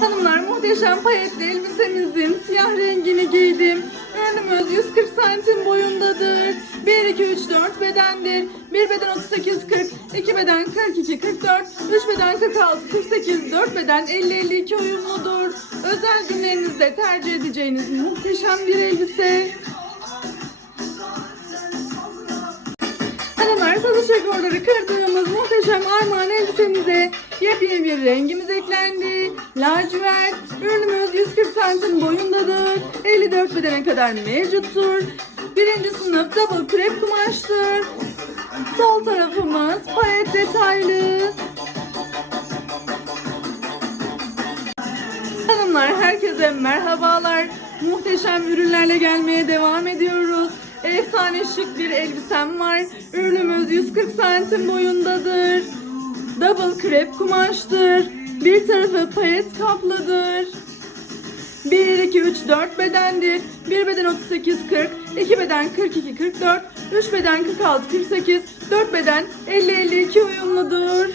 Hanımlar muhteşem payetli elbisemizin siyah rengini giydim. Önümüz 140 santim boyundadır. 1, 2, 3, 4 bedendir. 1 beden 38, 40, 2 beden 42, 44, 3 beden 46, 48, 4 beden 50, 52 uyumludur. Özel günlerinizde tercih edeceğiniz muhteşem bir elbise. Hanımlar satış rekorları kırdığımız muhteşem armağan yepyeni bir rengimiz eklendi. Lacivert, ürünümüz 140 santim boyundadır. 54 bedene kadar mevcuttur. Birinci sınıf double krep kumaştır. Sol tarafımız payet detaylı. Hanımlar herkese merhabalar. Muhteşem ürünlerle gelmeye devam ediyoruz. Efsane şık bir elbisem var. Ürünümüz 140 santim boyundadır. Double krep kumaştır. Bir tarafı payet kaplıdır. 1, 2, 3, 4 bedendir. 1 beden 38, 40, 2 beden 42, 44, 3 beden 46, 48, 4 beden 50, 52 uyumludur.